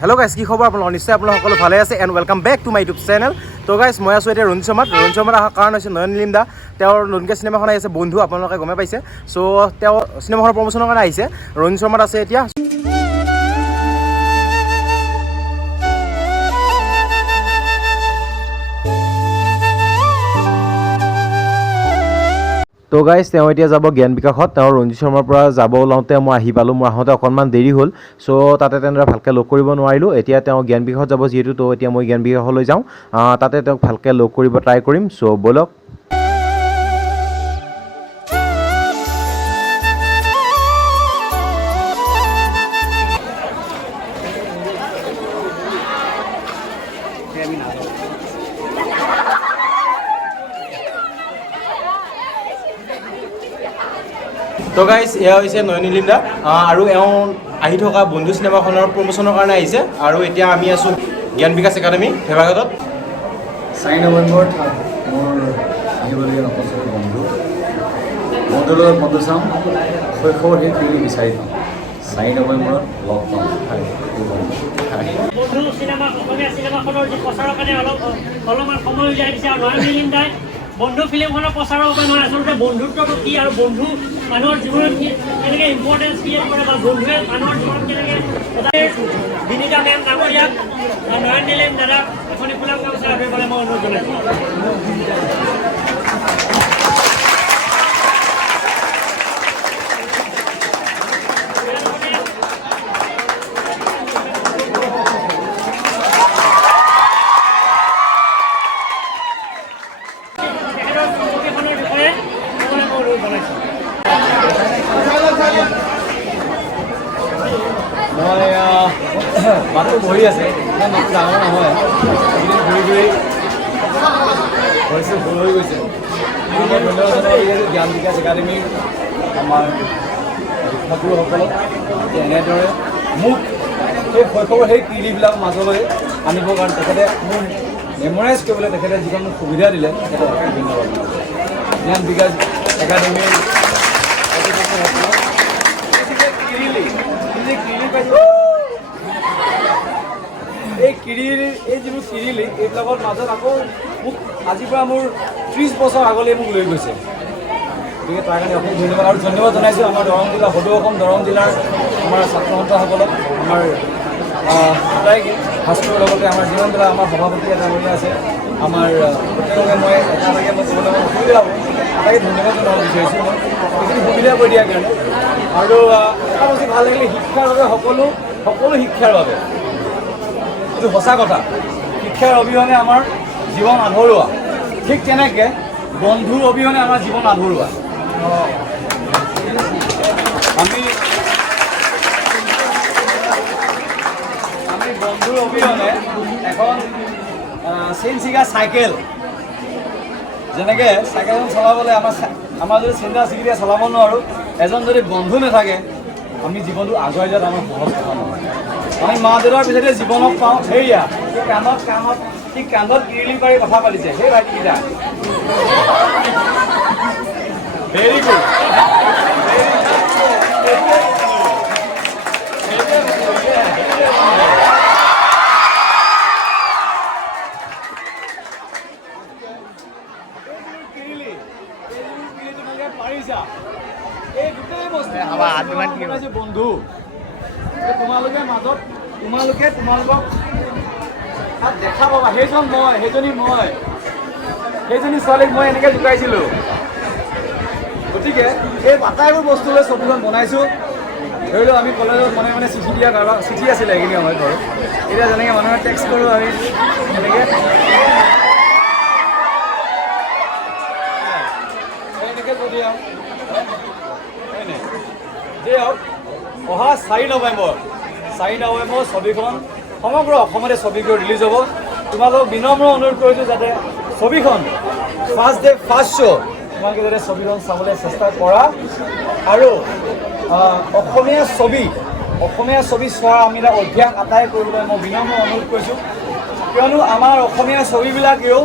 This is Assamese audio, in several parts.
Hello guys, কি খবৰ আপোনালোকৰ নিশ্চয় আপোনালোক সকলো ভালে আছে and welcome back to my YouTube channel. তো গাইজ মই আছোঁ এতিয়া ৰঞ্জিত শৰ্মাত অহাৰ কাৰণ হৈছে নয়ন নীলিম দা। তেওঁৰ নতুনকৈ চিনেমাখন আহিছে বন্ধু, আপোনালোকে গমে পাইছে। চ' তেওঁ চিনেমাখনৰ প্ৰমোচনৰ কাৰণে আহিছে। ৰঞ্জিত শৰ্মাত আছে এতিয়া। তো গাইজ তেওঁ এতিয়া যাব জ্ঞান বিকাশত। তেওঁ ৰঞ্জিত শৰ্মাৰ পৰা যাব ওলাওঁতে মই আহি পালোঁ। মোৰ আহোঁতে অকণমান দেৰি হ'ল। চ' তাতে তেনেদৰে ভালকৈ লগ কৰিব নোৱাৰিলোঁ। এতিয়া তেওঁ জ্ঞান বিকাশত যাব যিহেতু, তো এতিয়া মই জ্ঞান বিকাশলৈ যাওঁ। তাতে তেওঁক ভালকৈ লগ কৰিব ট্ৰাই কৰিম। চ' ব'লক। তো গাইজ এয়া হৈছে নয়ন নীলিম দা আৰু এওঁ আহি থকা বন্ধু চিনেমাখনৰ প্ৰমোচনৰ কাৰণে আহিছে। আৰু এতিয়া আমি আছোঁ জ্ঞান বিকাশ একাডেমি ভেবাঘাটত। 4 নৱেম্বৰত মোৰ আহিবলগীয়া নপচৰ বন্ধুৰ লগত বন্ধু চাম, শৈশৱৰ সেই ফিল্ম বিচাৰি পাম। 4 নৱেম্বৰত লগ পাম। বন্ধু চিনেমা অসমীয়া চিনেমাখনৰ যি প্ৰচাৰৰ কাৰণে অলপমান সময় উলিয়াই দিছে। আৰু নয়ন নীলিম দাই বন্ধু ফিল্মখনৰ প্ৰচাৰৰ বাবে নহয়, আচলতে বন্ধুত্বটো কি আৰু বন্ধু মানুহৰ জীৱনত কি কেনেকৈ ইম্পৰ্টেঞ্চ ক্ৰিয়েট কৰে বা বন্ধুৱে মানুহৰ জীৱনত কেনেকৈ বিনীতা মেম ডাঙৰীয়াক নয়ন নীলিম দাদাক এখনি ফুলাম গামোচা আগবঢ়াবলৈ মই অনুৰোধ জনাইছোঁ। মই মাতটো বহি আছে, মাতটো ডাঙৰ নহয়, ঘূৰি ঘূৰি ভইচটো ভুল হৈ গৈছে। মই ধন্যবাদ জনাব জ্ঞান বিকাশ একাডেমীৰ আমাৰ শিক্ষাগুৰুসকলক এনেদৰে মোক সেই শৈশৱৰ সেই কৃতিবিলাক মাজলৈ আনিবৰ কাৰণে তেখেতে মোৰ মেমৰাইজ কৰিবলৈ তেখেতে যিখন মোক সুবিধা দিলে তেখেতক ধন্যবাদ। জ্ঞান বিকাশ একাডেমীৰ এই কিৰিৰ এই যিবোৰ চিৰিলি এইবিলাকৰ মাজত আকৌ মোক আজিৰ পৰা মোৰ 30 বছৰ আগলৈ মোক লৈ গৈছে। গতিকে তাৰ কাৰণে অশেষ ধন্যবাদ। আৰু ধন্যবাদ জনাইছোঁ আমাৰ দৰং জিলা সদৌ অসম দৰং জিলাৰ আমাৰ ছাত্ৰ সন্থাসকলক, আমাৰ সদায় ভাস্কৰৰ লগতে আমাৰ যিমানবিলাক আমাৰ সভাপতি ডাঙৰীয়া আছে, আমাৰ প্ৰত্যেককে মই এটালৈকে মই ক'বলৈ অসুবিধা হ'ব, তাকে ধন্যবাদ জনাব বিচাৰিছোঁ মই এইখিনি সুবিধা কৰি দিয়াৰ কাৰণে। আৰু এটা বস্তু ভাল লাগিলে, শিক্ষাৰ বাবে সকলো শিক্ষাৰ বাবে, এইটো সঁচা কথা। শিক্ষাৰ অবিহনে আমাৰ জীৱন আধৰুৱা, ঠিক তেনেকৈ বন্ধুৰ অবিহনে আমাৰ জীৱন আধৰুৱা। আমি বন্ধুৰ অবিহনে এখন চেইনচিগা চাইকেল, যেনেকৈ চাইকেলখন চলাবলৈ আমাৰ যদি চিন্তা চিকিৎসা চলাব নোৱাৰোঁ, এজন যদি বন্ধু নাথাকে আমি জীৱনটো আগুৱাই যোৱাত আমাৰ সহজ কথা নহয়। আমি মা দেউতাৰ পিছতে জীৱনক পাওঁ, সেয়া সি কান্ধত কিৰিলি পাৰি কথা পাতিছে, সেই ভাইটিকেইটা ভেৰি গুড। এই গোটেই বস্তু বন্ধু, তোমালোকে তোমালোকক তাত দেখা পাবা। সেইজনী ছোৱালীক মই এনেকৈ জোকাইছিলোঁ। গতিকে এই আটাইবোৰ বস্তু লৈ ছবিখন বনাইছোঁ। ধৰি লওক আমি কলেজত মনে মনে চিঠি দিয়া কাৰোবাৰ চিঠি আছিলে এইখিনি সময়ত বাৰু। এতিয়া যেনেকৈ মানুহে টেক্সট কৰোঁ আমি এনেকৈ পঠিয়াওঁ। অহা 4 নৱেম্বৰ ছবিখন সমগ্ৰ অসমতে ছবিখন ৰিলিজ হ'ব। তোমালোকক বিনম্ৰ অনুৰোধ কৰিছোঁ যাতে ছবিখন ফাৰ্ষ্ট ডে ফাৰ্ষ্ট শ্ব' তোমালোকে যাতে ছবিখন চাবলৈ চেষ্টা কৰা। আৰু অসমীয়া ছবি চোৱাৰ আমি এটা অভ্যাস আদায় কৰিবলৈ মই বিনম্ৰ অনুৰোধ কৰিছোঁ। কিয়নো আমাৰ অসমীয়া ছবিবিলাকেও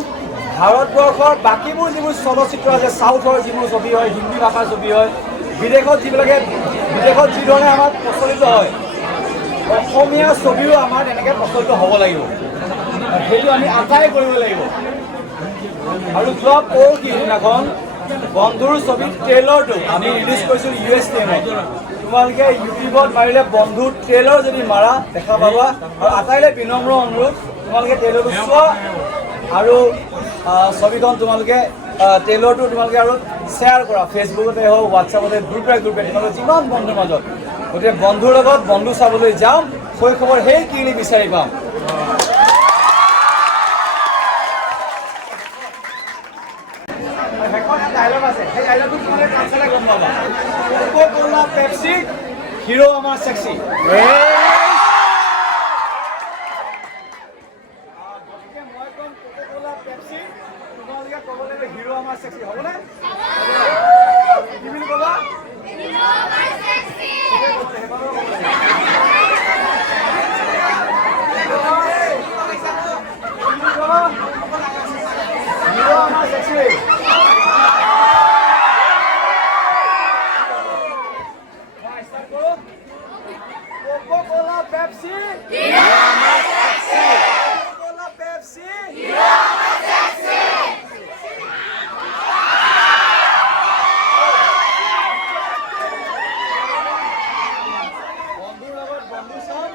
ভাৰতবৰ্ষৰ বাকীবোৰ যিবোৰ চলচ্চিত্ৰ আছে, চাউথৰ যিবোৰ ছবি হয়, হিন্দী ভাষাৰ ছবি হয়, বিদেশত যিধৰণে আমাৰ প্ৰচলিত হয়, অসমীয়া ছবিও আমাৰ তেনেকৈ প্ৰচলিত হ'ব লাগিব, সেইটো আমি আটাই কৰিব লাগিব। আৰু যোৱা পৰহি দিনাখন বন্ধুৰ ছবিৰ ট্ৰেইলাৰটো আমি ৰিলিজ কৰিছিলোঁ USTMত। তোমালোকে ইউটিউবত মাৰিলে বন্ধু ট্ৰেইলাৰ যদি মাৰা দেখা পাবা। আৰু আটাইলৈ বিনম্ৰ অনুৰোধ, তোমালোকে ট্ৰেইলাৰটো চোৱা আৰু ছবিখন তোমালোকে ট্ৰেইলাৰটো তোমালোকে আৰু শ্বেয়াৰ কৰা, ফেচবুকতে হওক, হোৱাটছআপতে, গ্ৰুপে তোমালোকে যিমান বন্ধুৰ মাজত। গতিকে বন্ধুৰ লগত বন্ধু চাবলৈ যাম, শৈশৱৰ সেই কিৰিলি বিচাৰি পাম। ডায়লগ আছে, সেই ডায়লগটো তোমালোকে কাট চালে গম পাবা। কোকা-কোলা, পেপচি, হিৰো আমাৰ সেক্সি। গতিকে মই ক'ম কোকা-কোলা, পেপচি, তোমালোকে ক'ব লাগিব হিৰো আমাৰ সেক্সি, হ'বনে? কি বুলি ক'বা? হিৰো আমাৰ sexy. Coca-Cola, Pepsi, Hero ama seksi. Coca-Cola, Pepsi, Hero ama seksi. বন্ধুৰ লগত বন্ধু চাম,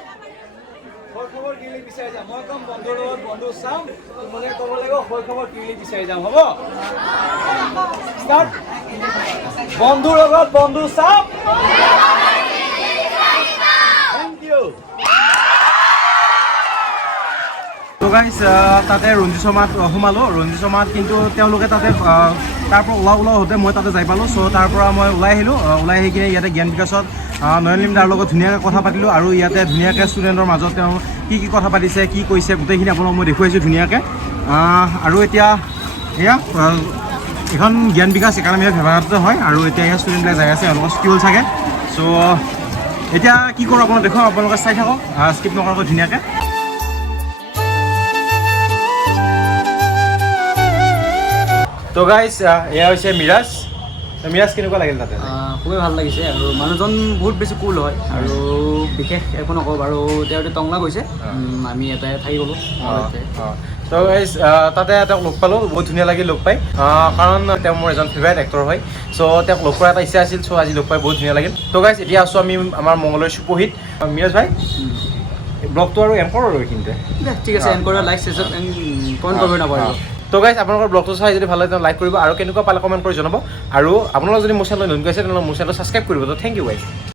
শৈশৱৰ কিৰিলি বিচাৰি যাম। মই ক'ম বন্ধুৰ লগত বন্ধু চাম, তোমালোকে ক'ব লাগিব শৈশৱৰ কিৰিলি বিচাৰি যাম, হ'ব? ষ্টাৰ্ট। বন্ধুৰ লগত বন্ধু চাম। তো গাইজ তাতে ৰঞ্জু শৰ্মাত সোমালোঁ। ৰঞ্জু শৰ্মাত কিন্তু তেওঁলোকে তাতে তাৰ পৰা ওলাও হওঁতে মই তাতে যাই পালোঁ। চ' তাৰ পৰা মই ওলাই আহিলোঁ। ওলাই আহি কিনে ইয়াতে জ্ঞান বিকাশত নয়নলিম দাৰ লগত ধুনীয়াকৈ কথা পাতিলোঁ আৰু ইয়াতে ধুনীয়াকৈ ষ্টুডেণ্টৰ মাজত তেওঁ কি কথা পাতিছে, কি কৈছে, গোটেইখিনি আপোনালোকক মই দেখুৱাইছোঁ ধুনীয়াকৈ। আৰু এতিয়া এয়া এখন জ্ঞান বিকাশ একাডেমি ভেবাঘাটতে হয় আৰু এতিয়া এয়া ষ্টুডেণ্টবিলাক যাই আছে, তেওঁলোকৰ ছুটি হ'ল চাগে। চ' এতিয়া কি কৰোঁ আপোনালোকে দেখুৱাম, আপোনালোকে চাই থাকক স্কিপ নকৰাকৈ ধুনীয়াকৈ। তো গাইজ এয়া হৈছে মিৰাজ। মিৰাজ কেনেকুৱা লাগিল তাতে? খুবেই ভাল লাগিছে আৰু মানুহজন বহুত বেছি কুল হয় আৰু বিশেষ একো নকওঁ বাৰু। তেওঁ টংলা গৈছে, আমি ইয়াতে থাকি গ'লোঁ। তো গাইজ তাতে তেওঁক লগ পালোঁ, বহুত ধুনীয়া লাগিল লগ পাই, কাৰণ তেওঁ মোৰ এজন ফেভাৰেট এক্টৰ হয়। চ' তেওঁক লগ কৰাৰ এটা ইচ্ছা আছিল, চ' আজি লগ পাই বহুত ধুনীয়া লাগিল। তো গাইজ এতিয়া আছোঁ আমি আমাৰ মংগলদৈ চুপাৰহিট। মিৰাজ ভাই ব্লগটো আৰু এণ্ড কৰোঁ আৰু এইখিনিতে। ঠিক আছে, এণ্ড কৰা, লাইক, শ্বেয়াৰ, কমেণ্ট কৰিব নাপাহৰিব। তো গাইজ আপোনালোকৰ ব্লগটো চাই যদি ভাল লাগে লাইক কৰিব আৰু কেনেকুৱা পালে কমেণ্ট কৰি জনাব। আৰু আপোনালোক যদি মোৰ চেনেললৈ নতুন গৈছে তেনেহ'লে মোৰ চেনেলটো ছাবস্ক্ৰাইব কৰিব। তো থেংক ইউ গাইজ।